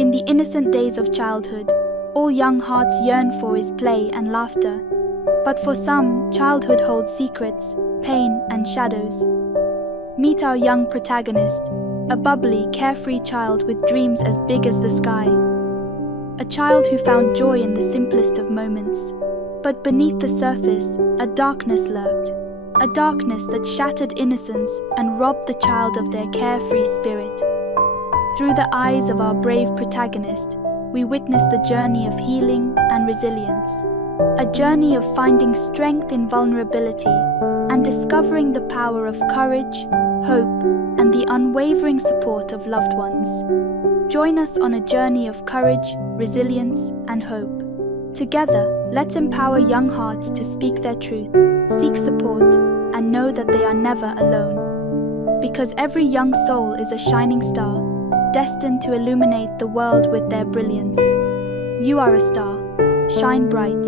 In the innocent days of childhood, all young hearts yearn for is play and laughter. But for some, childhood holds secrets, pain, and shadows. Meet our young protagonist, a bubbly, carefree child with dreams as big as the sky. A child who found joy in the simplest of moments. But beneath the surface, a darkness lurked. A darkness that shattered innocence and robbed the child of their carefree spirit. Through the eyes of our brave protagonist, we witness the journey of healing and resilience. A journey of finding strength in vulnerability and discovering the power of courage, hope, and the unwavering support of loved ones. Join us on a journey of courage, resilience, and hope. Together, let's empower young hearts to speak their truth, seek support, and know that they are never alone. Because every young soul is a shining star, destined to illuminate the world with their brilliance. You are a star. Shine bright